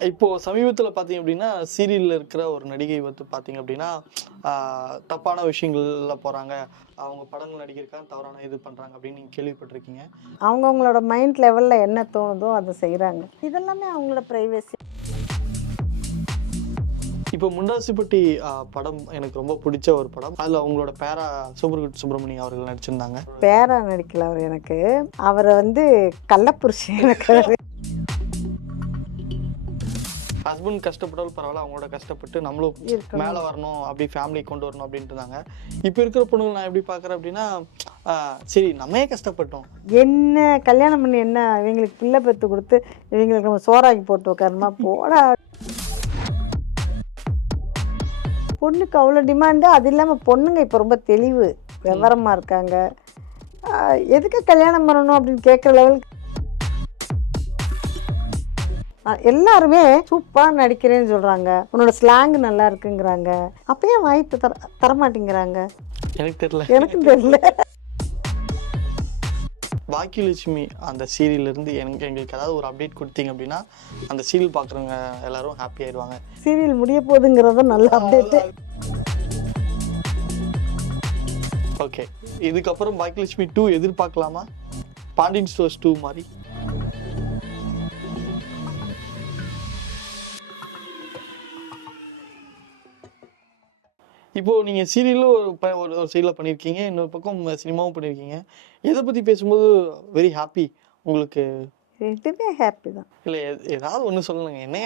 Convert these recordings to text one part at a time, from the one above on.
இப்போ சமீபத்துல பாத்தீங்க அப்படின்னா சீரியல்ல இருக்கிற ஒரு நடிகை வந்து பாத்தீங்க அப்படின்னா தப்பான விஷயங்கள்ல போறாங்க. அவங்க படங்கள் நடிகருக்காக தவறான இது பண்றாங்க அப்படின்னு நீங்க கேள்விப்பட்டிருக்கீங்க. அவங்கவுங்களோட மைண்ட் லெவலில் என்ன தோணுதோ அதை செய்கிறாங்க இதெல்லாமே அவங்களோட ப்ரைவசி இப்போ முண்டாசிப்பட்டி படம் எனக்கு ரொம்ப பிடிச்ச ஒரு படம். அதுல அவங்களோட பேரா சூப்பர்குட் சுப்பிரமணியம் அவர்கள் நடிச்சிருந்தாங்க. பேரா நடிக்கல அவர் எனக்கு. அவரை வந்து கள்ளப்புருஷன் எனக்கு. ஹஸ்பண்ட் கஷ்டப்பட்டாலும் பரவாயில்ல அவங்களோட கஷ்டப்பட்டு நம்மளும். மேல வரணும் அப்படி ஃபேமிலி கொண்டு வரணும் அப்படின்ட்டு இருந்தாங்க. இப்போ இருக்கிற பொண்ணுங்க நான் எப்படி பாக்குறேன் அப்படின்னா சரி நம்மே கஷ்டப்பட்டோம்? என்ன கல்யாணம் பண்ணி என்ன இவங்களுக்கு பிள்ளை பெற்று கொடுத்து இவங்களுக்கு நம்ம சோறாக்கி போட்டு உட்காரமா போடா. பொண்ணுக்கு அவ்வளோ டிமாண்டு அது இல்லாமல் பொண்ணுங்க இப்போ ரொம்ப தெளிவு விவரமாக இருக்காங்க. எதுக்கு கல்யாணம் பண்ணணும் அப்படின்னு கேட்குற லெவலுக்கு எல்லாருமே சூப்பராக நடிக்கிறேன்னு சொல்கிறாங்க உன்னோட ஸ்லாங் நல்லா இருக்குங்கிறாங்க. அப்பயே வாய்ப்பு தர தரமாட்டேங்கிறாங்க? எனக்கு தெரியல. எனக்கும் தெரியல. பாக்கியலட்சுமி அந்த சீரியல்ல இருந்து எனக்கு எங்களுக்கு ஏதாவது ஒரு அப்டேட் கொடுத்தீங்க அப்படின்னா அந்த சீரியல் பார்க்குறவங்க எல்லாரும் ஹாப்பி ஆயிடுவாங்க. சீரியல் முடிய போகுதுங்கிறதும் நல்ல அப்டேட்டு ஓகே இதுக்கப்புறம் பாக்கியலட்சுமி டூ எதிர்பார்க்கலாமா? பாண்டியன் ஸ்டோர்ஸ் டூ மாதிரி. இப்போ நீங்க சீரியலும் ஒரு ப- ஒரு ஒரு சைடில் பண்ணியிருக்கீங்க இன்னொரு பக்கம் சினிமாவும் பண்ணியிருக்கீங்க எதை பத்தி பேசும்போது வெரி ஹாப்பி உங்களுக்கு? ரெண்டுமே ஹாப்பி தான். இல்ல ஏதாவது ஒண்ணு சொல்லுங்க. என்ன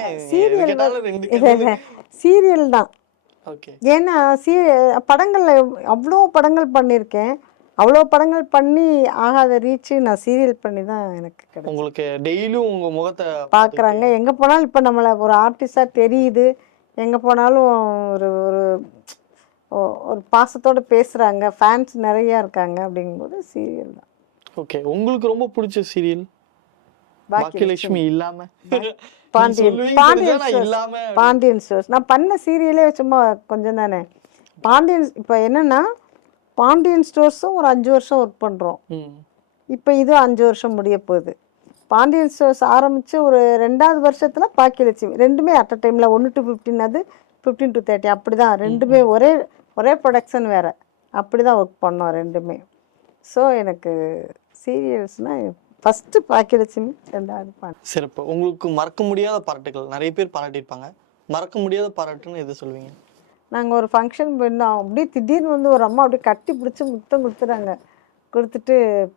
ரெண்டு சீரியல் தான். ஓகே. ஏன்னா சீ படங்களில் அவ்வளோ படங்கள் பண்ணியிருக்கேன் அவ்வளோ படங்கள் பண்ணி ஆகாத ரீச்சு நான் சீரியல் பண்ணி தான் எனக்கு கிடைக்கும் உங்களுக்கு டெய்லியும் உங்க முகத்தை பார்க்குறாங்க. எங்கே போனாலும் இப்போ நம்மளை ஒரு ஆர்டிஸ்டாக தெரியுது. எங்கே போனாலும் ஒரு ஒரு ஒரு பாசத்தோடு பேசுகிறாங்க ஃபேன்ஸ் நிறையா இருக்காங்க அப்படிங்கும்போது சீரியல் தான். ஓகே உங்களுக்கு ரொம்ப பிடிச்ச சீரியல் பாக்கியலட்சுமி. இல்லாம? பாண்டியன் பாண்டியன் பாண்டியன் ஸ்டோர்ஸ் நான் பண்ண சீரியலே சும்மா கொஞ்சம் தானே. பாண்டியன் இப்போ என்னன்னா பாண்டியன் ஸ்டோர்ஸும் ஒரு அஞ்சு வருஷம் ஒர்க் பண்ணுறோம் ம். இப்போ இது அஞ்சு வருஷம் முடிய போகுது. பாண்டியன் ஸ்டோர்ஸ் ஆரம்பித்து ஒரு ரெண்டாவது வருஷத்தில் பாக்கியலட்சுமி. ரெண்டுமே அட் அ டைமில் ஒன்று டு ஃபிஃப்டின் அது ஃபிஃப்டீன் டு தேர்ட்டி அப்படி தான் ரெண்டுமே ஒரே ஒரே ப்ரொடக்ஷன் வேறு. அப்படி தான் ஒர்க் பண்ணோம் ரெண்டுமே. ஸோ எனக்கு சீரியல்ஸ்னால் ஃபஸ்ட்டு பாக்கியலட்சுமி ரெண்டாவது பாண்டி சிறப்பு. உங்களுக்கு மறக்க முடியாத பாராட்டுகள். நிறைய பேர் பாராட்டியிருப்பாங்க. மறக்க முடியாத பாராட்டுன்னு எது சொல்லுவீங்க? நாங்கள் ஒரு ஃபங்க்ஷன் போயிருந்தோம். அப்படியே திடீர்னு வந்து ஒரு அம்மா அப்படியே கட்டி பிடிச்சி முத்தம் கொடுத்துறாங்க கொடுத்துட்டு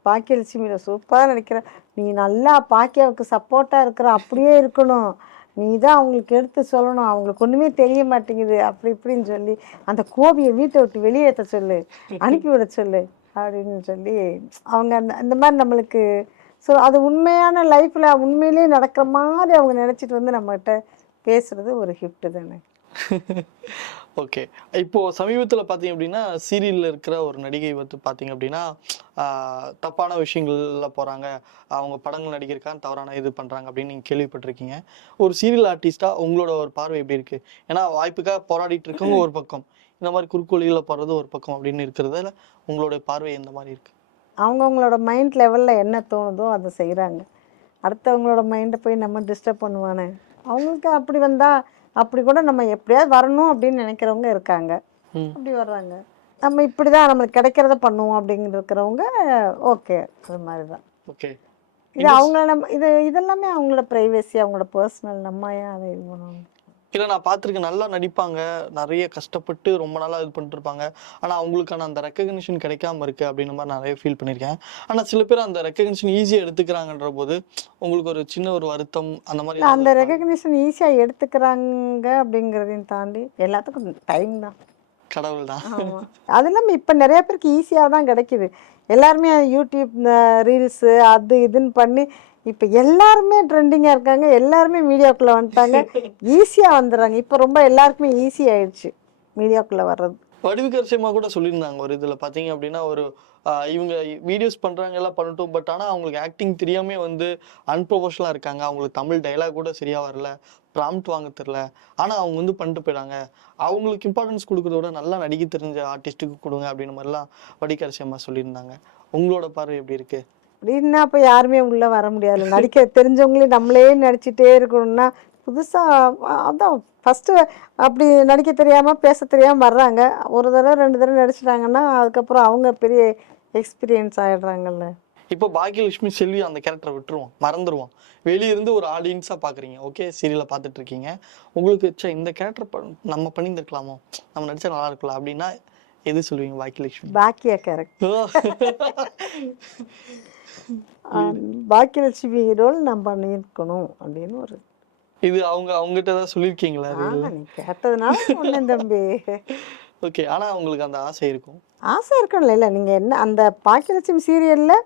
பாக்கியலட்சுமியில் சூப்பராக நினைக்கிறேன் நீ நல்லா பாக்கியாவுக்கு சப்போர்ட்டாக இருக்கிற. அப்படியே இருக்கணும். நீ தான் அவங்களுக்கு எடுத்து சொல்லணும். அவங்களுக்கு ஒன்றுமே தெரிய மாட்டேங்குது. அப்படி இப்படின்னு சொல்லி அந்த கோபியை வீட்டை விட்டு வெளியேற்ற சொல்லு அனுப்பிவிட சொல்லு அப்படின்னு சொல்லி அவங்க அந்த அந்த மாதிரி நம்மளுக்கு ஸோ அது உண்மையான லைஃப்பில் உண்மையிலேயே நடக்கிற மாதிரி அவங்க நினச்சிட்டு வந்து நம்மகிட்ட பேசுகிறது ஒரு கிஃப்ட்டு தானே. ஓகே இப்போது சமீபத்தில் பார்த்தீங்க அப்படின்னா சீரியலில் இருக்கிற ஒரு நடிகை வந்து பார்த்தீங்க அப்படின்னா தப்பான விஷயங்கள்ல போகிறாங்க அவங்க படங்கள் நடிகருக்காக தவறான இது பண்ணுறாங்க அப்படின்னு நீங்கள் கேள்விப்பட்டிருக்கீங்க. ஒரு சீரியல் ஆர்டிஸ்ட்டாக உங்களோட ஒரு பார்வை எப்படி இருக்குது ஏன்னா வாய்ப்புக்காக போராடிட்டு இருக்கவங்க ஒரு பக்கம். இந்த மாதிரி குறுக்கோளிகளில் போகிறது ஒரு பக்கம் அப்படின்னு இருக்கிறதுல உங்களோட பார்வை எந்த மாதிரி இருக்குது அவங்கவுங்களோட மைண்ட் லெவலில் என்ன தோணுதோ அதை செய்கிறாங்க அடுத்தவங்களோட மைண்டை போய் நம்ம டிஸ்டர்ப் பண்ணுவானே. அவங்களுக்கு அப்படி வந்தால் அப்படி கூட நம்ம எப்படியாவது வரணும் அப்படின்னு நினைக்கிறவங்க இருக்காங்க. அப்படி வர்றாங்க. நம்ம இப்படி தான் நம்மளுக்கு கிடைக்கிறத பண்ணுவோம் அப்படிங்கிற இருக்கிறவங்க ஓகே அது மாதிரி தான் ஓகே. இது அவங்கள நம்ம இது இதெல்லாமே அவங்களோட ப்ரைவசி அவங்களோட பர்சனல் நம்ம ஏன் அதை இது பண்ணணும்? இல்லை நான் பார்த்துருக்கேன் நல்லா நடிப்பாங்க. நிறைய கஷ்டப்பட்டு ரொம்ப நாளா இது பண்ணிட்டு இருப்பாங்க ஆனால் அவங்களுக்கான அந்த ரெக்கக்னிஷன் கிடைக்காம இருக்கு அப்படின்ற மாதிரி நிறைய ஃபீல் பண்ணியிருக்கேன் ஆனால் சில பேர் அந்த ரெக்கக்னிஷன் ஈஸியாக எடுத்துக்கிறாங்கன்ற போது உங்களுக்கு ஒரு சின்ன ஒரு வருத்தம் அந்த மாதிரி அந்த? ரெகக்னிஷன் ஈஸியாக எடுத்துக்கிறாங்க அப்படிங்கிறதையும் தாண்டி எல்லாத்துக்கும் டைம் தான். கடவுள் தான் ஆமாம் அது இல்லாமல் இப்போ நிறைய பேருக்கு ஈஸியாக தான் கிடைக்குது. எல்லாருமே யூடியூப் ரீல்ஸு அது இதுன்னு பண்ணி இப்போ எல்லாருமே ட்ரெண்டிங்காக இருக்காங்க. எல்லாருமே மீடியாக்குள்ளே வந்துட்டாங்க. ஈஸியாக வந்துடுறாங்க. இப்போ ரொம்ப எல்லாருக்குமே ஈஸி ஆயிடுச்சு மீடியாக்குள்ளே வர்றது. வடிவுக்கரசியமா கூட சொல்லியிருந்தாங்க ஒரு இதுல. பாத்தீங்க அப்படின்னா ஒரு இவங்க வீடியோஸ் பண்ணுறாங்க எல்லாம் பண்ணட்டும் பட் ஆனால் அவங்களுக்கு ஆக்டிங் தெரியாமே வந்து அன்ப்ரொஃபஷனலாக இருக்காங்க. அவங்களுக்கு தமிழ் டைலாக் கூட சரியாக வரல. ப்ராம்ப்ட் வாங்க தெரில ஆனால் அவங்க வந்து பண்ணிட்டு போயிடாங்க அவங்களுக்கு இம்பார்ட்டன்ஸ் கொடுக்குறத விட நல்லா நடிக்க தெரிஞ்ச ஆர்டிஸ்ட்டுக்கு கொடுங்க அப்படின்னு மாதிரிலாம் வடிகரசியம்மா சொல்லியிருந்தாங்க. உங்களோட பார்வை எப்படி இருக்குது அப்படின்னா இப்போ யாருமே உள்ளே வர முடியாது. நடிக்க தெரிஞ்சவங்களே நம்மளே நடிச்சிட்டே இருக்கணும்னா புதுசாக அதான் ஃபஸ்ட்டு அப்படி நடிக்க தெரியாமல் பேச தெரியாமல் வர்றாங்க. ஒரு தடவை ரெண்டு தடவை நடிச்சிட்டாங்கன்னா அதுக்கப்புறம் அவங்க பெரிய எக்ஸ்பீரியன்ஸ் ஆயிடுறாங்கல்ல. இப்போ பாக்கியலட்சுமி செல்வி அந்த கேரக்டரை விட்டுருவோம் மறந்துடுவோம் வெளிய இருந்து ஒரு ஆடியன்ஸாக பார்க்குறீங்க ஓகே சீரியலை பார்த்துட்டு இருக்கீங்க உங்களுக்கு ச்சே இந்த கேரக்டர் நம்ம பண்ணியிருந்துருக்கலாமோ? நம்ம நடிச்சா நல்லா இருக்கலாம் அப்படின்னா எது சொல்லுவீங்க பாக்கியலட்சுமி? பாக்கியா கேரக்டர் பாக்கியலட்சுமி ரோல் நான் பண்ணியிருக்கணும் அப்படின்னு ஒரு இது அவங்க அவங்ககிட்ட தான் சொல்லியிருக்கீங்களா கேட்டதுனால சொன்னேன் தம்பி. ஓகே ஆனா அவங்களுக்கு அந்த ஆசை இருக்கும். ஆசை இருக்கணும்ல இல்லை நீங்கள் என்ன அந்த பாக்கியலட்சுமி சீரியலில்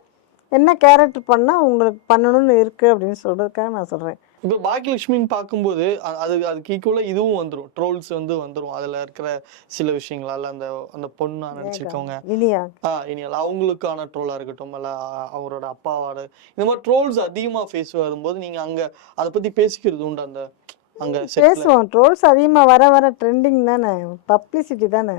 என்ன கேரக்டர் பண்ணால் உங்களுக்கு பண்ணணும்னு இருக்குது அப்படின்னு சொல்கிறதுக்காக நான் சொல்கிறேன் இப்போ பாக்கியலட்சுமின்னு பார்க்கும்போது அது அதுக்கு ஈக்குவலாக இதுவும் வந்துடும் ட்ரோல்ஸ் வந்து வந்துடும் அதில் இருக்கிற சில விஷயங்களால அந்த அந்த பொண்ணா நடிச்சிருக்கவங்க. இனியா. ஆ இனியால். அவங்களுக்கான ட்ரோலாக இருக்கட்டும் இல்லை அவரோட அப்பாவோட. இந்த மாதிரி ட்ரோல்ஸ் அதிகமாக ஃபேஸ் வரும்போது நீங்கள் அங்கே அதை பற்றி பேசிக்கிறது உண்டு அந்த அங்கே பேசுவோம். ட்ரோல்ஸ் அதிகமாக வர வர ட்ரெண்டிங் தானே. பப்ளிசிட்டி தானே.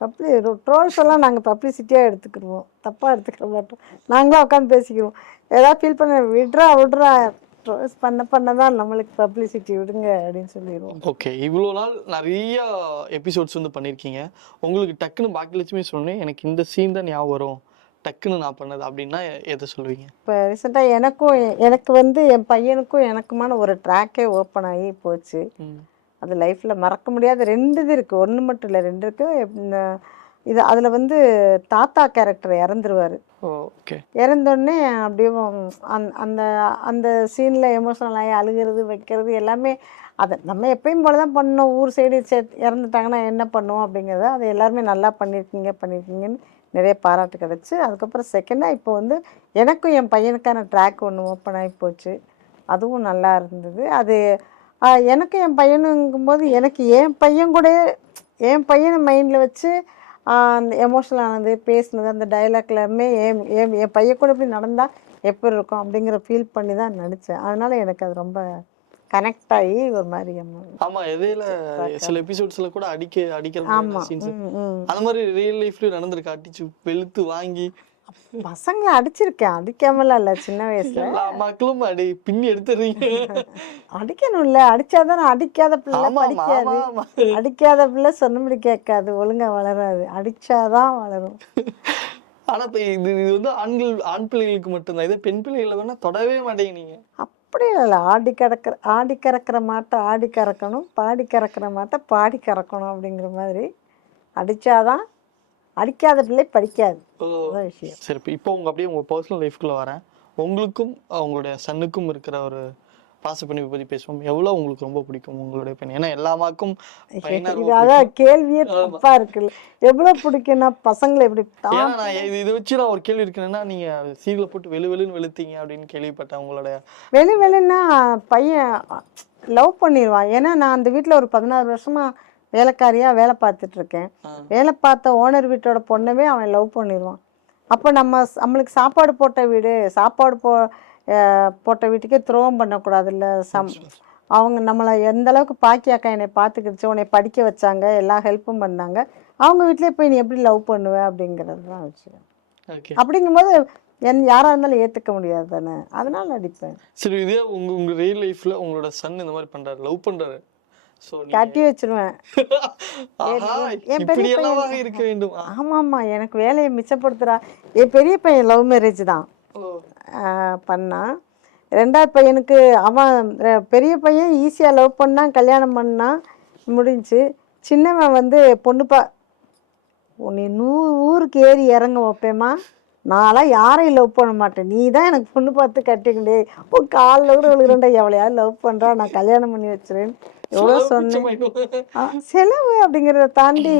பப்ளி ட்ரோல்ஸ் எல்லாம் நாங்கள் பப்ளிசிட்டியாக எடுத்துக்கிடுவோம் தப்பாக எடுத்துக்கிற மாட்டோம். நாங்களாம் உட்காந்து பேசிக்கிறோம் ஏதாவது ஃபீல் பண்ண விட்றா விட்றா ட்ரோல்ஸ் பண்ண பண்ண தான் நம்மளுக்கு பப்ளிசிட்டி விடுங்க அப்படின்னு சொல்லிடுவோம் ஓகே இவ்வளோ நாள் நிறைய எபிசோட்ஸ் வந்து பண்ணியிருக்கீங்க உங்களுக்கு டக்குன்னு பாக்கியலட்சுமி சொன்னேன். எனக்கு இந்த சீன் தான் ஞாபகம் வரும். டக்குன்னு நான் பண்ணது அப்படின்னா எதை சொல்லுவீங்க? இப்போ ரீசெண்டாக எனக்கும் எனக்கு வந்து என் பையனுக்கும் எனக்குமான ஒரு ட்ராக்கே ஓப்பன் ஆகி போச்சு. அது லைஃப்பில் மறக்க முடியாத ரெண்டு இது இருக்குது ஒன்று மட்டும் இல்லை ரெண்டு இருக்குது இது அதில் வந்து தாத்தா கேரக்டர் இறந்துருவார். ஓகே இறந்தோடனே அப்படியே அந் அந்த அந்த சீனில் எமோஷனல் ஆகி அழுகிறது வைக்கிறது எல்லாமே அதை நம்ம எப்பயும் போல தான் பண்ணோம் ஊர் சைடு சே இறந்துட்டாங்கன்னா என்ன பண்ணுவோம் அப்படிங்கிறத அதை எல்லாருமே நல்லா பண்ணியிருக்கீங்க பண்ணியிருக்கீங்கன்னு நிறைய பாராட்டு கிடச்சி. அதுக்கப்புறம் செகண்டாக இப்போ வந்து எனக்கும் என் பையனுக்கான ட்ராக் ஒன்று ஓப்பன் ஆகி போச்சு. அதுவும் நல்லா இருந்தது. அது எனக்கும் என் பையனுங்கும்போது எனக்கு என் பையன் கூட என் பையனை மைண்டில் வச்சு அந்த எமோஷனல் ஆனது பேசுனது அந்த டைலாக்லாமே என் என் என் பையன் கூட இப்படி நடந்தால் எப்படி இருக்கும் அப்படிங்கிற ஃபீல் பண்ணி தான் நடித்தேன் அதனால் எனக்கு அது ரொம்ப கனெக்ட் ஆகி ஒரு மாதிரி ஆமா இடையில சில எபிசோட்ஸ்ல கூட அடிக்க அடிக்கிற. அந்த மாதிரி ரியல் லைஃப்லயும் நடந்திருக்கு. அடிச்சு வெளுத்து வாங்கி. பசங்களை அடிச்சிருக்கேன். அடிக்காமலாம் இல்லை சின்ன வயசுல. எல்லா மக்களும் அடி பின்னி எடுத்துறீங்க. அடிக்கணும்ல. அடிச்சாதான் அடிக்காத பிள்ளை படிக்காது. ஆமா அடிக்காத பிள்ளை சொன்னபடி கேட்காது. ஒழுங்கா வளராது. அடிச்சாதான் வளரும். ஆனா இது இது வந்து ஆண்கள் ஆண் பிள்ளைகளுக்கு மட்டும்தான். இதே பெண் பிள்ளைகளை வேணா தொடவே மாட்டேங்கிறீங்க. அப்படி இல்லை. ஆடி கறக்கிற ஆடி கறக்கிற மாட்டை ஆடி கறக்கணும் பாடி கறக்கிற மாட்டை பாடி கறக்கணும் அப்படிங்கிற மாதிரி அடிச்சாதான் அடிக்காத பிள்ளை படிக்காது. விஷயம். சரி இப்ப இப்போ உங்க அப்படியே உங்க பர்சனல் லைஃப்குள்ள வரேன். உங்களுக்கும் உங்களுடைய சன்னுக்கும் இருக்கிற ஒரு பாசப்பிணிவை பத்தி பேசுவோம். எவ்வளவு உங்களுக்கு ரொம்ப பிடிக்கும் உங்களுடைய பெண் ஏன்னா எல்லா இது அதான் கேள்வியே தப்பா இருக்குல்ல எவ்வளவு பிடிக்கும்னா பசங்களை எப்படி நான் இது வச்சு நான் ஒரு கேள்வி இருக்குன்னா நீங்க சீரியல போட்டு வெளு வெளுன்னு வெளுத்தீங்க அப்படின்னு கேள்விப்பட்டேன் உங்களுடைய வெளி வெளின்னா பையன் லவ் பண்ணிடுவான் ஏன்னா நான் அந்த வீட்டில் ஒரு பதினாறு வருஷமா வேலைக்காரியாக வேலை பார்த்துட்டு இருக்கேன். வேலை பார்த்த ஓனர் வீட்டோட பொண்ணவே அவன் லவ் பண்ணிடுவான் அப்போ நம்ம நம்மளுக்கு சாப்பாடு போட்ட வீடு சாப்பாடு போ போட்ட வீட்டுக்கே துரோகம் பண்ணக்கூடாதுல்ல சம் அவங்க நம்மளை எந்த அளவுக்கு பாக்கி அக்கா என்னை பார்த்துக்கிடுச்சு உன்னை படிக்க வச்சாங்க எல்லா ஹெல்ப்பும் பண்ணாங்க அவங்க வீட்டிலே போய் நீ எப்படி லவ் பண்ணுவ அப்படிங்கிறது தான் விஷயம். அப்படிங்கும்போது என் யாராக இருந்தாலும் ஏற்றுக்க முடியாது தானே? அதனால நடிப்பேன் சரி இதே உங்க உங்க ரியல் லைஃப்ல உங்களோட சன் இந்த மாதிரி பண்றாரு லவ் பண்றாரு. சோ கட்டி வச்சிருவேன். என் பெரிய இருக்க வேண்டும். ஆ. ஆமாம்மா எனக்கு வேலையை மிச்சப்படுத்துறா. என் பெரிய பையன் லவ் மேரேஜ் தான். பண்ணான் ரெண்டாவது பையனுக்கு அவன் பெரிய பையன் ஈஸியாக லவ் பண்ணான் கல்யாணம் பண்ணான் முடிஞ்சுச்சு சின்னவன் வந்து பொண்ணு பா உன்னை நூ ஊருக்கு ஏறி இறங்க வைப்பேம்மா. நான்லாம் யாரையும் லவ் பண்ண மாட்டேன். நீ தான் எனக்கு பொண்ணு பார்த்து கட்டிக்கிண்டே. உன் காலில் கூட விழுகிறேன்டா எவ்வளையாவது லவ் பண்ணுறா நான் கல்யாணம் பண்ணி வச்சிருவேன் எவ்வளோ சொன்னேன். செலவு அப்படிங்கிறத தாண்டி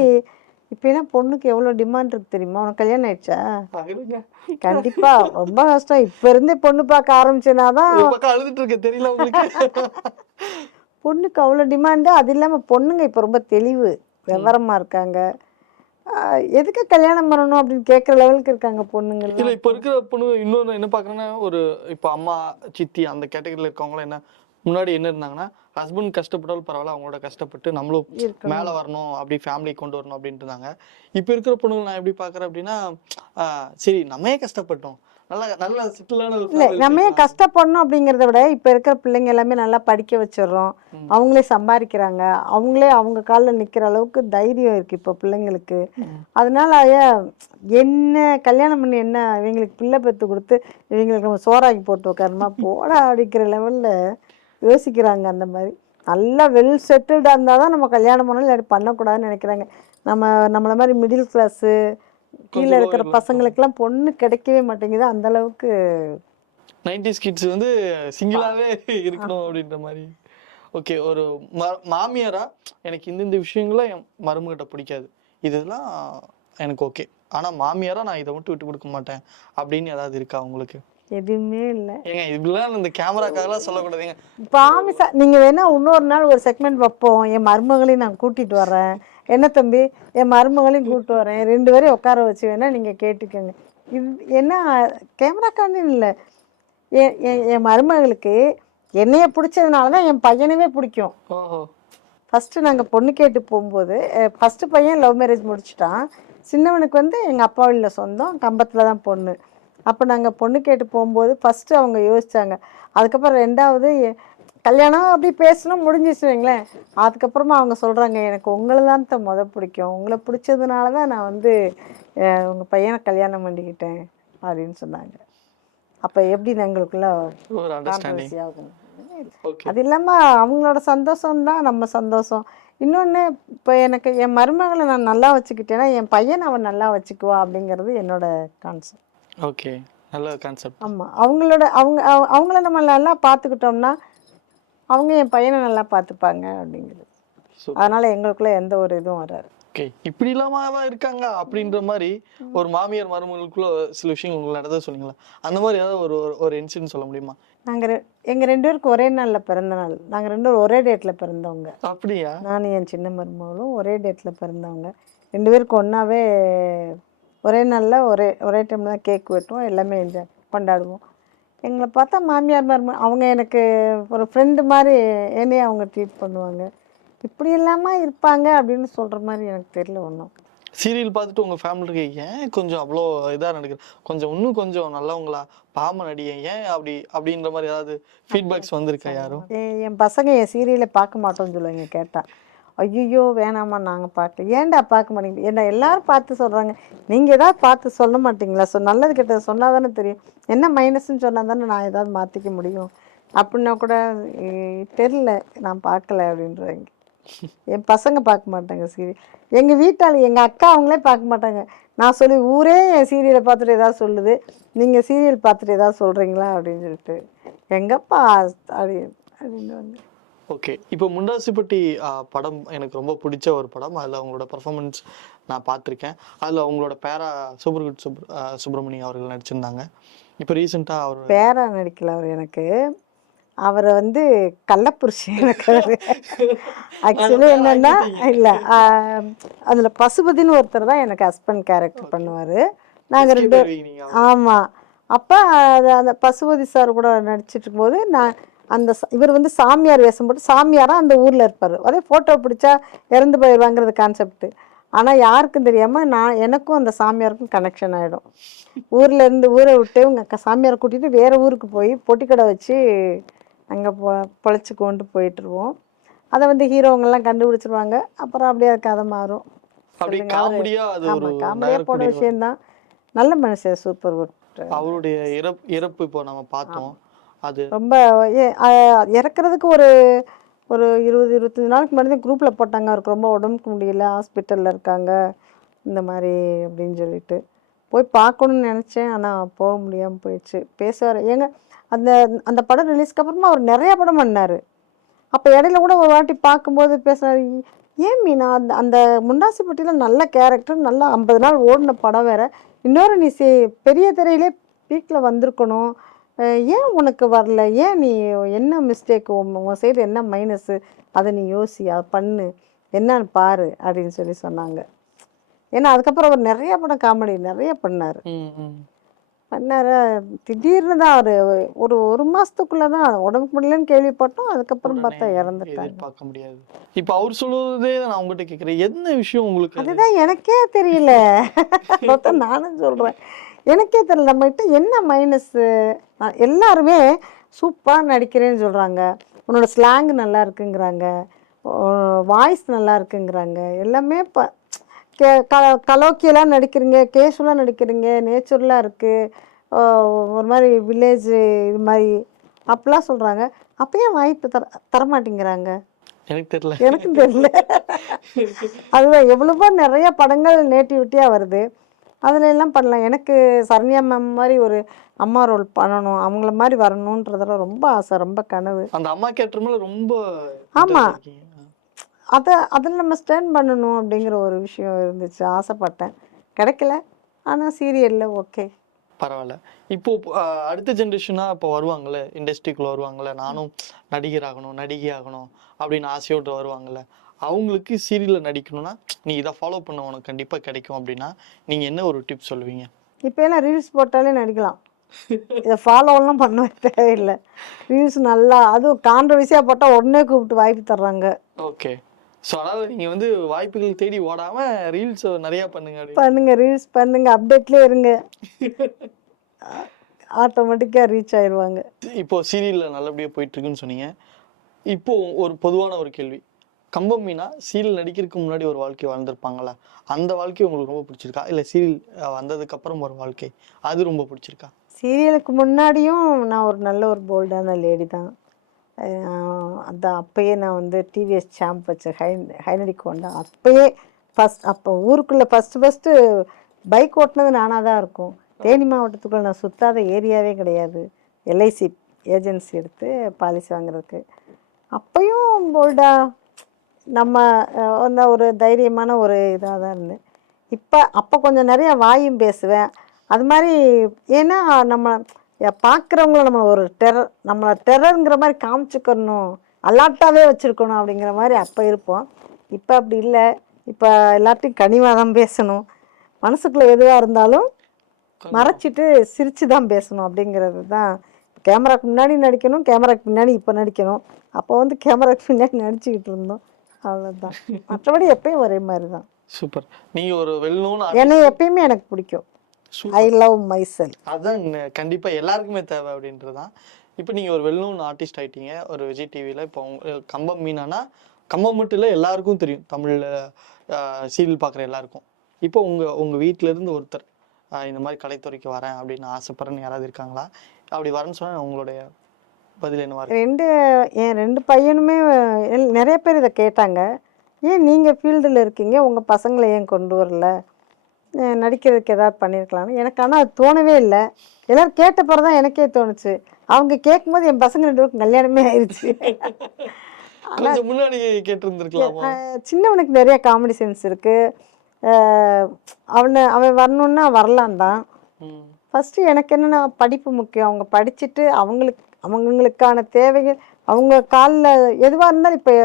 இப்பெல்லாம் பொண்ணுக்கு எவ்வளோ டிமாண்ட் இருக்கு தெரியுமா? உனக்கு கல்யாணம் ஆயிடுச்சா. கண்டிப்பா. ரொம்ப கஷ்டம். இப்ப இருந்தே பொண்ணு பார்க்க ஆரம்பிச்சேனாதான் ஒரு பக்கம் அழுதுட்டு இருக்க தெரியல பொண்ணுக்கு அவ்வளோ டிமாண்டு அது இல்லாமல் பொண்ணுங்க இப்போ ரொம்ப தெளிவு விவரமா இருக்காங்க. எதுக்கு கல்யாணம் பண்ணணும் அப்படின்னு கேட்குற லெவலுக்கு இருக்காங்க பொண்ணுங்க இல்ல இப்ப இருக்கிற பொண்ணு இன்னொன்னு என்ன பாக்குறேன்னா ஒரு இப்ப அம்மா சித்தி அந்த கேட்டகரியில இருக்கவங்க என்ன முன்னாடி என்ன இருந்தாங்கன்னா ஹஸ்பண்ட் கஷ்டப்பட்டாலும் பரவாயில்ல அவங்களோட கஷ்டப்பட்டு நம்மளும். மேல வரணும் அப்படி ஃபேமிலி கொண்டு வரணும் அப்படின்ட்டு இருந்தாங்க இப்ப இருக்கிற பொண்ணுங்க நான் எப்படி பாக்குறேன் அப்படின்னா சரி நம்மே கஷ்டப்பட்டோம் இல்லை நம்ம. கஷ்டப்படணும் அப்படிங்கிறத விட இப்போ இருக்கிற பிள்ளைங்க எல்லாமே நல்லா படிக்க வச்சிடுறோம். அவங்களே சம்பாதிக்கிறாங்க அவங்களே அவங்க காலில் நிற்கிற அளவுக்கு தைரியம் இருக்குது இப்போ பிள்ளைங்களுக்கு. அதனால என்ன கல்யாணம் பண்ணி என்ன இவங்களுக்கு பிள்ளை பெற்று கொடுத்து இவங்களுக்கு நம்ம சோறாக்கி போட்டு உட்காருமா போடா அப்படிங்கிற லெவலில் யோசிக்கிறாங்க அந்த மாதிரி. நல்லா வெல் செட்டில்டாக இருந்தால் தான் நம்ம கல்யாணம் பண்ணாலும் இல்லாட்டி பண்ணக்கூடாதுன்னு நினைக்கிறாங்க. நம்ம நம்மள மாதிரி மிடில் கிளாஸு கீழே இருக்கிற. பசங்களுக்கெல்லாம் பொண்ணு கிடைக்கவே மாட்டேங்குது. அந்த அளவுக்கு 90s கிட்ஸ் வந்து சிங்கிளாவே இருக்கணும் அப்படின்ற மாதிரி. ஓகே ஒரு ம- மாமியாரா எனக்கு இந்த இந்த விஷயங்களும் என் மருமகிட்ட பிடிக்காது. இதெல்லாம் எனக்கு ஓகே ஆனா மாமியாரா நான் இதை மட்டும் விட்டு கொடுக்க மாட்டேன் அப்படின்னு ஏதாவது இருக்கா உங்களுக்கு? எதுவுமே இல்லை. ஏங்க இப்படிலாம் இந்த கேமராக்காகலாம் சொல்லக்கூடாதுங்க. பாமிசா நீங்க வேணா இன்னொரு நாள் ஒரு செக்மெண்ட் வைப்போம். என் மருமகளையும் நான் கூட்டிட்டு வர்றேன். என்ன தம்பி? என் மருமகளையும் கூட்டிட்டு வரேன் ரெண்டு பேரையும் உட்கார வச்சு வேணா நீங்க கேட்டுக்கோங்க. இது என்ன கேமராக்காண்டி இல்லை. என் என் என் மருமகளுக்கு என்னைய பிடிச்சதுனால தான் என் பையனவே பிடிக்கும். ஓஹோ. ஃபஸ்ட்டு நாங்கள் பொண்ணு கேட்டு போகும்போது ஃபஸ்ட்டு பையன் லவ் மேரேஜ் முடிச்சிட்டான். சின்னவனுக்கு வந்து எங்கள் அப்பா சொந்தம் கம்பத்தில் தான் பொண்ணு. அப்போ நாங்கள் பொண்ணு கேட்டு போகும்போது ஃபஸ்ட்டு அவங்க யோசிச்சாங்க. அதுக்கப்புறம் ரெண்டாவது கல்யாணம் அப்படி பேசணும் முடிஞ்சிச்சு வைங்களேன். அதுக்கப்புறமா அவங்க சொல்கிறாங்க எனக்கு உங்களை தான் தான் முத பிடிக்கும். உங்களை பிடிச்சதுனால தான் நான் வந்து அஹ், உங்க பையனை கல்யாணம் பண்ணிக்கிட்டேன் அப்படின்னு சொன்னாங்க. அப்போ எப்படி எங்களுக்குள்ள ஆகும்? அது இல்லாமல் அவங்களோட சந்தோஷம் தான் நம்ம சந்தோஷம். இன்னொன்று இப்போ எனக்கு என் மருமகளை நான் நல்லா வச்சுக்கிட்டேன்னா என் பையனை அவன் நல்லா வச்சுக்குவா அப்படிங்கிறது என்னோட கான்செப்ட் ஓகே. நல்ல கான்செப்ட் ஆமாம் அவங்களோட அவங்க அவ- அவங்கள நம்ம நல்லா பார்த்துக்கிட்டோம்னா அவங்க என் பையனை நல்லா பார்த்துப்பாங்க அப்படிங்கிறது. அதனால் எங்களுக்குள்ள எந்த ஒரு இதுவும் வராது. ஓகே. இப்படி இல்லாமவா இருக்காங்க அப்படின்ற மாதிரி ஒரு மாமியார் மருமகளுக்குள்ள சில விஷயங்கள் உங்களுக்கு நடந்தது சொன்னீங்களா? அந்த மாதிரி ஏதாவது ஒரு ஒரு- இன்சிடென்ட் சொல்ல முடியுமா? நாங்கள் எங்கள் ரெண்டு பேருக்கும் ஒரே நாளில் பிறந்த நாள். நாங்கள் ரெண்டு பேரும் ஒரே டேட்டில் பிறந்தவங்க. அப்படியா? நானும் என் சின்ன மருமகளும் ஒரே டேட்டில் பிறந்தவங்க. ரெண்டு பேருக்கும் ஒன்றாவே ஒரே நாளில் ஒரே ஒரே டைமில் தான் கேக் வெட்டுவோம் எல்லாமே என்ஜாய் கொண்டாடுவோம். எங்களை பார்த்தா மாமியார் மரும அவங்க எனக்கு ஒரு ஃப்ரெண்டு மாதிரி என்னையே அவங்க ட்ரீட் பண்ணுவாங்க. இப்படி இல்லாமல் இருப்பாங்க அப்படின்னு சொல்கிற மாதிரி எனக்கு தெரியல ஒன்றும் சீரியல் பார்த்துட்டு உங்க ஃபேமிலிக்கு ஏன் கொஞ்சம் அவ்வளோ இதா நடக்குது? கொஞ்சம் இன்னும் கொஞ்சம் நல்லவங்களா? பாம நடிகை ஏன் அப்படி அப்படின்ற மாதிரி ஏதாவது ஃபீட்பேக்ஸ் வந்திருக்கா யாரும்? என் பசங்க என் சீரியலை பார்க்க மாட்டோம்னு சொல்லுவாங்க கேட்டால் ஐயோ வேணாம்மா நாங்கள் பார்க்கல ஏன்டா பார்க்க மாட்டேங்குது ஏன்டா எல்லாரும் பார்த்து சொல்கிறாங்க நீங்கள் ஏதாவது பார்த்து சொல்ல மாட்டீங்களா? ஸோ நல்லது கெட்டது சொன்னால் தானே தெரியும். என்ன மைனஸ்ன்னு சொன்னால் தானே நான் ஏதாவது மாற்றிக்க முடியும். அப்படின்னா கூட தெரியல தெரில நான் பார்க்கல அப்படின்றாங்க. என் பசங்க பார்க்க மாட்டாங்க சீரியல் எங்கள் வீட்டால் எங்கள் அக்கா அவங்களே பார்க்க மாட்டாங்க. நான் சொல்லி ஊரே என் சீரியலை பார்த்துட்டு ஏதாவது சொல்லுது. நீங்கள் சீரியல் பார்த்துட்டு ஏதாவது சொல்கிறீங்களா அப்படின்னு சொல்லிட்டு எங்கப்பா? அப்படி அப்படின்னு வந்து ஓகே இப்போ முண்டாசிப்பட்டி படம் எனக்கு ரொம்ப பிடிச்ச ஒரு படம். அதில் அவங்களோட பர்ஃபார்மன்ஸ் நான் பார்த்துருக்கேன். அதில் அவங்களோட பேரா சூப்பர்குட் சுப்ர ஆ, சுப்பிரமணியம் அவர்கள் நடிச்சிருந்தாங்க. இப்போ ரீசெண்டாக அவர் பேரா நடிக்கல அவர் எனக்கு. அவரை வந்து கள்ளப்புருஷன் எனக்கு ஆக்சுவலி என்னன்னா இல்லை அதில் பசுபதின்னு ஒருத்தர் தான் எனக்கு ஹஸ்பண்ட் கேரக்டர் பண்ணுவார். நாங்கள் ரெண்டு ஆமாம் அப்போ அந்த பசுபதி சார் கூட நடிச்சிட்டு இருக்கும்போது நான் அந்த இவர் வந்து சாமியார் வேஷம் போட்டு சாமியாராக அந்த ஊரில் இருப்பார். அதே ஃபோட்டோ பிடிச்சா இறந்து போயிடுவாங்கிறது கான்செப்ட் ஆனால் யாருக்கும் தெரியாமல் நான் எனக்கும் அந்த சாமியாருக்கும் கனெக்ஷன் ஆகிடும் ஊரில் இருந்து ஊரை விட்டு உங்கள் சாமியாரை கூட்டிகிட்டு வேறு ஊருக்கு போய் பொட்டிக்கடை வச்சு அங்கே பொ பொழைச்சி கொண்டு போயிட்டுருவோம். அதை வந்து ஹீரோவங்கெல்லாம் கண்டுபிடிச்சிருவாங்க. அப்புறம் அப்படியே கதை மாறும். ஆமாம் காமெடியாக போன விஷயம்தான். நல்ல மனுஷன் சூப்பர் அவருடைய இறப்பு இறப்பு இப்போ நம்ம பார்த்தோம். அது. ரொம்ப இறக்குறதுக்கு ஒரு ஒரு இருபது இருபத்தஞ்சி நாளுக்கு முன்னாடி குரூப்பில் போட்டாங்க. அவருக்கு ரொம்ப உடம்புக்கு முடியல. ஹாஸ்பிட்டலில் இருக்காங்க. இந்த மாதிரி அப்படின்னு சொல்லிட்டு. போய் பார்க்கணும்னு நினச்சேன். ஆனால் போக முடியாமல் போயிடுச்சு. பேசுவார். ஏங்க அந்த அந்த படம் ரிலீஸ்க்கு அப்புறமா அவர் நிறையா படம் பண்ணார். அப்போ இடையில கூட ஒரு வாட்டி பார்க்கும்போது பேசுனார் ஏன் மீனா அந்த அந்த முண்டாசிப்பட்டியில் நல்ல கேரக்டர் நல்லா ஐம்பது நாள் ஓடின படம் வேற. இன்னொரு நீ பெரிய திரையிலே பீக்கில் வந்திருக்கணும். ஏன் உனக்கு வரல? ஏன் நீ என்ன மிஸ்டேக் உன் சைடு என்ன மைனஸு அதை நீ யோசி அதை பண்ணு. என்னன்னு பாரு அப்படின்னு சொல்லி சொன்னாங்க. ஏன்னா அதுக்கப்புறம் அவர் நிறைய படம் காமெடி நிறைய பண்ணார். பண்ணார். திடீர்னு தான் அவர் ஒரு ஒரு மாதத்துக்குள்ளே தான் உடம்புக்கு முடியலன்னு கேள்விப்பட்டோம். அதுக்கப்புறம் பார்த்தா இறந்துட்டாங்க. எதிர்பார்க்க முடியாது. இப்போ அவர் சொல்லுவதே நான் உங்ககிட்ட கேட்குறேன். என்ன விஷயம் உங்களுக்கு அது? அதுதான் எனக்கே தெரியல. நானும் சொல்கிறேன் எனக்கே தெரியல நம்மகிட்ட என்ன மைனஸ்ஸு எல்லாருமே சூப்பராக நடிக்கிறேன்னு சொல்கிறாங்க உன்னோட ஸ்லாங் நல்லா இருக்குங்கிறாங்க. வாய்ஸ் நல்லா இருக்குங்கிறாங்க. எல்லாமே இப்போ கே க கலோக்கியெல்லாம் நடிக்கிறீங்க கேஷுவலாக நடிக்கிறீங்க நேச்சுரலாக இருக்குது ஒரு மாதிரி வில்லேஜ் இது மாதிரி அப்படிலாம் சொல்கிறாங்க அப்பயே வாய்ப்பு தர தரமாட்டேங்கிறாங்க? எனக்கு தெரியல. எனக்கும் தெரியல. அதுதான் எவ்வளவோ நிறைய படங்கள் நேட்டிவிட்டியாக வருது. அதில் எல்லாம் பண்ணலாம். எனக்கு சரண்யா மேம் மாதிரி ஒரு அம்மா ரோல் பண்ணணும் அவங்கள மாதிரி வரணுன்றதெல்லாம் ரொம்ப ஆசை ரொம்ப கனவு. அந்த அம்மா கேரக்டர் மேல ரொம்ப ஆமா. interest இருக்கீங்க. அதை அதில் நம்ம ஸ்டேர்ன் பண்ணணும் அப்படிங்கிற ஒரு விஷயம் இருந்துச்சு. ஆசைப்பட்டேன். கிடைக்கல. ஆனால் சீரியலில் ஓகே பரவாயில்ல. இப்போ அடுத்த ஜென்ரேஷனா இப்போ வருவாங்கல்ல? இண்டஸ்ட்ரிக்குள்ள வருவாங்கல்ல? நானும் நடிகர் ஆகணும் நடிகை ஆகணும் அப்படின்னு ஆசையோடு வருவாங்கல்ல? அவங்களுக்கு சீரியல்ல நடிக்கணும்னா நீ இதை ஃபாலோ பண்ண உனக்கு கண்டிப்பா கிடைக்கும் அப்படின்னா நீங்க என்ன ஒரு டிப் சொல்லுவீங்க? இப்போ எல்லாம் ரீல்ஸ் போட்டாலே நடிக்கலாம். இதை ஃபாலோவெல்லாம் பண்ண தேவையில்லை. ரீல்ஸ் நல்லா அதுவும் கான்ட்ரவர்சியாக போட்டால் உடனே கூப்பிட்டு வாய்ப்பு தர்றாங்க. ஓகே ஸோ அதனால நீங்க வந்து வாய்ப்புகள் தேடி ஓடாம ரீல்ஸ் நிறைய பண்ணுங்க பண்ணுங்க ரீல்ஸ் பண்ணுங்க அப்டேட்லேயே இருங்க. ஆட்டோமேட்டிக்காக ரீச் ஆயிடுவாங்க இப்போ சீரியல்ல நல்லபடியா போயிட்டு இருக்குன்னு சொன்னீங்க. இப்போ ஒரு பொதுவான ஒரு கேள்வி. கம்பம் மீனா சீரியல் நடிக்கிறதுக்கு முன்னாடி ஒரு வாழ்க்கை வாழ்ந்திருப்பாங்களா? அந்த வாழ்க்கை உங்களுக்கு ரொம்ப பிடிச்சிருக்கா? இல்லை சீரியல் வந்ததுக்கு அப்புறம் ஒரு வாழ்க்கை அது ரொம்ப பிடிச்சிருக்கா? சீரியலுக்கு முன்னாடியும் நான் ஒரு நல்ல ஒரு போல்டான லேடி தான். அந்த அப்பயே நான் வந்து டிவிஎஸ் சாம்ப் வச்ச ஹை ஹைனடி கொண்டா அப்பயே ஃபஸ்ட் அப்போ ஊருக்குள்ளே ஃபஸ்ட்டு ஃபஸ்ட்டு பைக் ஓட்டினது நானாக தான் இருக்கும். தேனி மாவட்டத்துக்குள்ளே நான் சுத்தாத ஏரியாவே கிடையாது. எல்ஐசி ஏஜென்சி எடுத்து பாலிசி வாங்குறதுக்கு. அப்பையும் போல்டா நம்ம அந்த ஒரு தைரியமான ஒரு இதாக தான் இருந்தேன். இப்போ அப்போ கொஞ்சம் நிறைய வாயும் பேசுவேன். அது மாதிரி ஏன்னா நம்ம பார்க்குறவங்கள நம்ம ஒரு டெரர் நம்மளை டெரருங்கிற மாதிரி காமிச்சுக்கணும். அலாட்டாவே வச்சுருக்கணும் அப்படிங்கிற மாதிரி அப்போ இருப்போம். இப்போ அப்படி இல்லை. இப்போ எல்லாத்தையும் கனிவாக தான் பேசணும். மனசுக்குள்ளே எதுவாக இருந்தாலும் மறைச்சிட்டு சிரித்து தான் பேசணும் அப்படிங்கிறது தான். கேமராக்கு முன்னாடி நடிக்கணும் கேமராக்கு பின்னாடி இப்போ நடிக்கணும். அப்போ வந்து கேமராக்கு பின்னாடி நடிச்சுக்கிட்டு இருந்தோம். அவ்வளோதான் மற்றபடி எப்பயும் ஒரே மாதிரி தான் சூப்பர். நீங்க ஒரு வெல் நோன் என்னை எப்பயுமே எனக்கு பிடிக்கும். ஐ லவ் மை செல் அதான் ந- கண்டிப்பா எல்லாருக்குமே தேவை அப்படின்றதுதான். இப்போ நீங்க ஒரு வெல் நோன் ஆர்டிஸ்ட் ஆயிட்டீங்க. ஒரு விஜய் டிவில இப்போ கம்பம் மீனானா கம்பம் மட்டும் இல்லை எல்லாருக்கும் தெரியும். தமிழ்ல சீரியல் பார்க்குற எல்லாருக்கும். இப்போ உங்க உங்க வீட்ல இருந்து ஒருத்தர் இந்த மாதிரி கலைத்துறைக்கு வரேன் அப்படின்னு ஆசைப்படுறேன்னு யாராவது இருக்காங்களா? அப்படி வரேன்னு சொன்னா உங்களுடைய பதில் என்னவா ரெண்டு என் ரெண்டு பையனுமே நிறைய பேர் இதை கேட்டாங்க. ஏன் நீங்கள் ஃபீல்டில் இருக்கீங்க? உங்கள் பசங்களை ஏன் கொண்டு வரல? நடிக்கிறதுக்கு ஏதாவது பண்ணியிருக்கலாம்னு எனக்கு ஆனால் அது தோணவே இல்லை. எல்லாரும் கேட்ட பிறகு தான் எனக்கே தோணுச்சு. அவங்க கேட்கும்போது என் பசங்க ரெண்டு பேருக்கும் கல்யாணமே ஆயிடுச்சு முன்னாடி கேட்டிருந்திருக்கலாமா? சின்னவனுக்கு நிறைய காமெடி சென்ஸ் இருக்குது அவனை அவன் வரணுன்னா வரலாம் தான். ஃபஸ்ட்டு எனக்கு என்னென்னா படிப்பு முக்கியம். அவங்க படிச்சுட்டு அவங்களுக்கு அவங்களுக்கான தேவைகள் அவங்க காலில் எதுவாக இருந்தாலும் இப்போ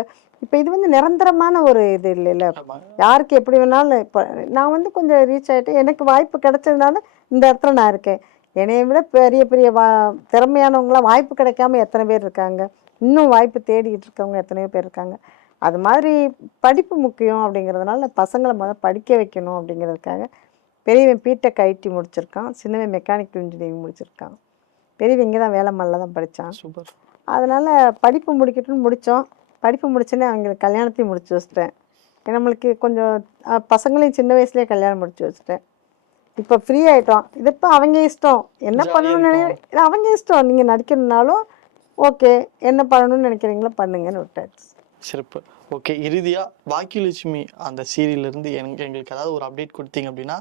இப்போ இது வந்து நிரந்தரமான ஒரு இது இல்லைல்ல. யாருக்கு எப்படி வேணாலும் இப்போ நான் வந்து கொஞ்சம் ரீச் ஆகிட்டு எனக்கு வாய்ப்பு கிடைச்சதுனால இந்த இடத்துல நான் இருக்கேன். என்னைய விட பெரிய பெரிய வா திறமையானவங்களாம் வாய்ப்பு கிடைக்காம எத்தனை பேர் இருக்காங்க? இன்னும் வாய்ப்பு தேடிக்கிட்டு இருக்கவங்க எத்தனையோ பேர் இருக்காங்க. அது மாதிரி படிப்பு முக்கியம் அப்படிங்கிறதுனால பசங்களை முதல்ல படிக்க வைக்கணும் அப்படிங்கிறதுக்காக பெரியவன் பிடெக் ஐடி முடிச்சிருக்கான். சின்னவன் மெக்கானிக்கல் இன்ஜினியரிங் முடிச்சிருக்கான். பெரியவன் இங்கே தான் வேலைமல்ல தான் படித்தான் சூப்பர். அதனால் படிப்பு முடிக்கட்டும்னு முடித்தோம் படிப்பு முடிச்சோன்னே அவங்களுக்கு கல்யாணத்தையும் முடிச்சு வச்சிட்டேன். நம்மளுக்கு கொஞ்சம் பசங்களையும் சின்ன வயசுலேயே கல்யாணம் முடிச்சு வச்சிட்டேன். இப்போ ஃப்ரீ ஆயிட்டோம். இது இப்போ அவங்க இஷ்டம். என்ன பண்ணணும்னு நினை அவங்க இஷ்டம். நீங்கள் நடிக்கணும்னாலும் ஓகே. என்ன பண்ணணும்னு நினைக்கிறீங்களோ பண்ணுங்கன்னு விட்டாச்சு. சிறப்பு. ஓகே இறுதியா பாக்கியலட்சுமி அந்த சீரியல்ல இருந்து எனக்கு எங்களுக்கு ஏதாவது ஒரு அப்டேட் கொடுத்தீங்க அப்படின்னா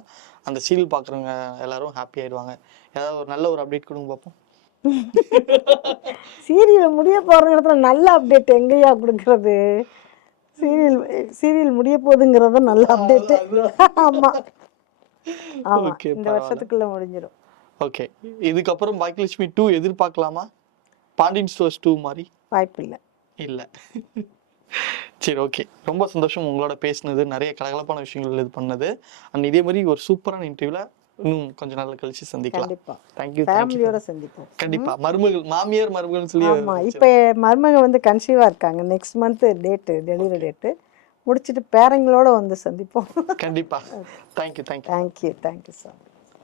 அந்த சீரியல் பார்க்குறவங்க எல்லாரும் ஹாப்பி ஆயிடுவாங்க. ஏதாவது ஒரு நல்ல ஒரு அப்டேட் கொடுங்க பார்ப்போம் சீரியல் முடிய போகிற இடத்துல நல்ல அப்டேட் எங்கேயா கொடுக்கறது? சீரியல் சீரியல் முடிய போகுதுங்கிறது நல்ல அப்டேட்டு ஆமாம் ஆமாம் இந்த. வருஷத்துக்குள்ள முடிஞ்சிடும் ஓகே இதுக்கப்புறம் பாக்கியலட்சுமி டூ எதிர்பார்க்கலாமா? பாண்டியன் ஸ்டோர்ஸ் டூ மாதிரி? வாய்ப்பில்லை. இல்ல. சரி ஓகே ரொம்ப சந்தோஷம் உங்களோட பேசினது நிறைய கலகலப்பான விஷயங்கள் இது பண்ணது. அண்ட் இதே மாதிரி ஒரு சூப்பரான இன்டர்வியூல இன்னும் கொஞ்ச நாள் கழிச்சு சந்திக்கலாம். கண்டிப்பா. தேங்க்யூ ஃபேமிலியோட சந்திப்போம். கண்டிப்பா. மருமகள் மாமியார் மருமகள்னு சொல்லி ஆமா. இப்போ மருமக வந்து கன்சீவா இருக்காங்க. Next month date delivery date முடிச்சிட்டு பேரங்களோட வந்து சந்திப்போம். கண்டிப்பா. Thank you thank you thank you thank you sir